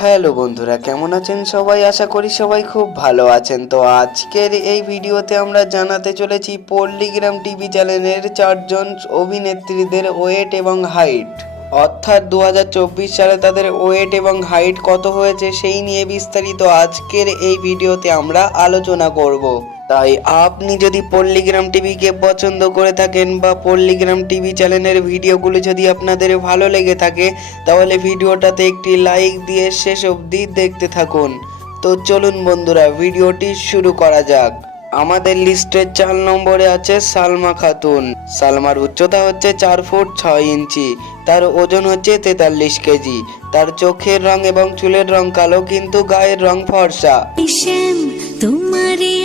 Hello বন্ধুরা, কেমন আছেন সবাই? আশা করি সবাই খুব ভালো আছেন। তো আজকের এই ভিডিওতে আমরা জানাতে চলেছি পল্লীগ্রাম টিভি চ্যানেলের চারজন অভিনেত্রীদের ওয়েট এবং হাইট। অর্থাৎ দু হাজার চব্বিশ সালে তাদের ওয়েট এবং হাইট কত হয়েছে সেই নিয়ে বিস্তারিত আজকের এই ভিডিওতে আমরা আলোচনা করব। তাই আপনি যদি পল্লীগ্রাম টিভিকে পছন্দ করে থাকেন বা পল্লিগ্রাম টিভি চ্যানেলের ভিডিওগুলো যদি আপনাদের ভালো লেগে থাকে, তাহলে ভিডিওটাতে একটি লাইক দিয়ে শেষ অবধি দেখতে থাকুন। তো চলুন বন্ধুরা, ভিডিওটি শুরু করা যাক। আমাদের লিস্টের চার নম্বরে আছে সালমা খাতুন। সালমার উচ্চতা হচ্ছে চার ফুট ছয় ইঞ্চি। তার ওজন হচ্ছে তেতাল্লিশ কেজি। তার চোখের রং এবং চুলের রং কালো, কিন্তু গায়ের রং ফর্সা। তোমারে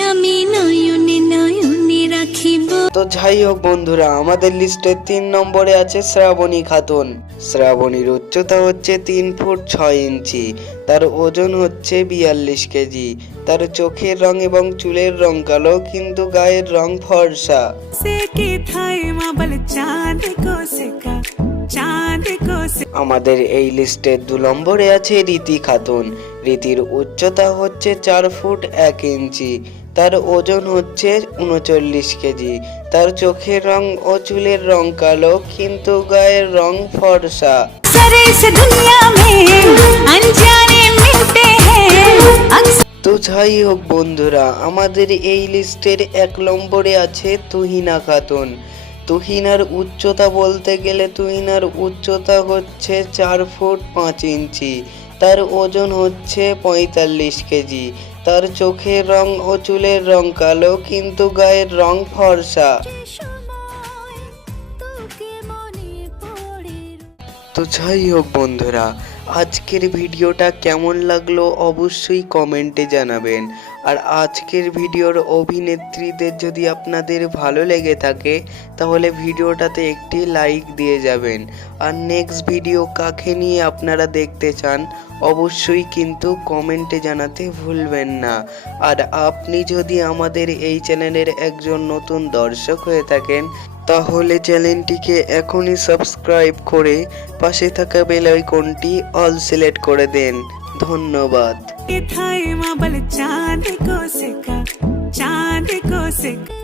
তো যাই হোক বন্ধুরা আমাদের লিস্টে তিন নম্বরে আছে শ্রাবণী খাতুন। শ্রাবণীর উচ্চতা হচ্ছে তিন ফুট ছয় ইঞ্চি তার ওজন হচ্ছে বিয়াল্লিশ কেজি। তার চোখের রং এবং চুলের রং কালো কিন্তু গায়ের রং ফর্সা। আমাদের এই লিস্টে দু নম্বরে আছে রীতি খাতুন। রীতির উচ্চতা হচ্ছে চার ফুট এক ইঞ্চি তার ওজন হচ্ছে উনচল্লিশ কেজি। তার চোখের রং ও চুলের রং কালো কিন্তু গায়ের রং ফর্সা। তো যাই হোক বন্ধুরা আমাদের এই লিস্টের এক নম্বরে আছে তুহিনা খাতুন। তুহিনার উচ্চতা বলতে গেলে তুহিনার উচ্চতা হচ্ছে চার ফুট পাঁচ ইঞ্চি। তার ওজন হচ্ছে পঁয়তাল্লিশ কেজি। তার চোখের রং ও চুলের রং কালো, কিন্তু গায়ের রং ফর্সা। তো যাই হোক বন্ধুরা আজকের ভিডিওটা কেমন লাগল অবশ্যই কমেন্টে জানাবেন। আর আজকের ভিডিওর অভিনেত্রীদের যদি আপনাদের ভালো লেগে থাকে, তাহলে ভিডিওটাতে একটি লাইক দিয়ে যাবেন। আর নেক্সট ভিডিও কাকে নিয়ে আপনারা দেখতে চান, অবশ্যই কিন্তু কমেন্টে জানাতে ভুলবেন না। আর আপনি যদি আমাদের এই চ্যানেলের একজন নতুন দর্শক হয়ে থাকেন তাহলে চ্যানেলটিকে এখনই সাবস্ক্রাইব করে পাশে থাকা বেল আইকনটি অল সিলেক্ট করে দেন ধন্যবাদ की थाई माबल चांद को सिका चांद को सिका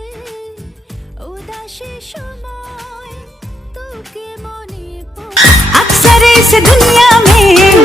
अक्सर इस दुनिया में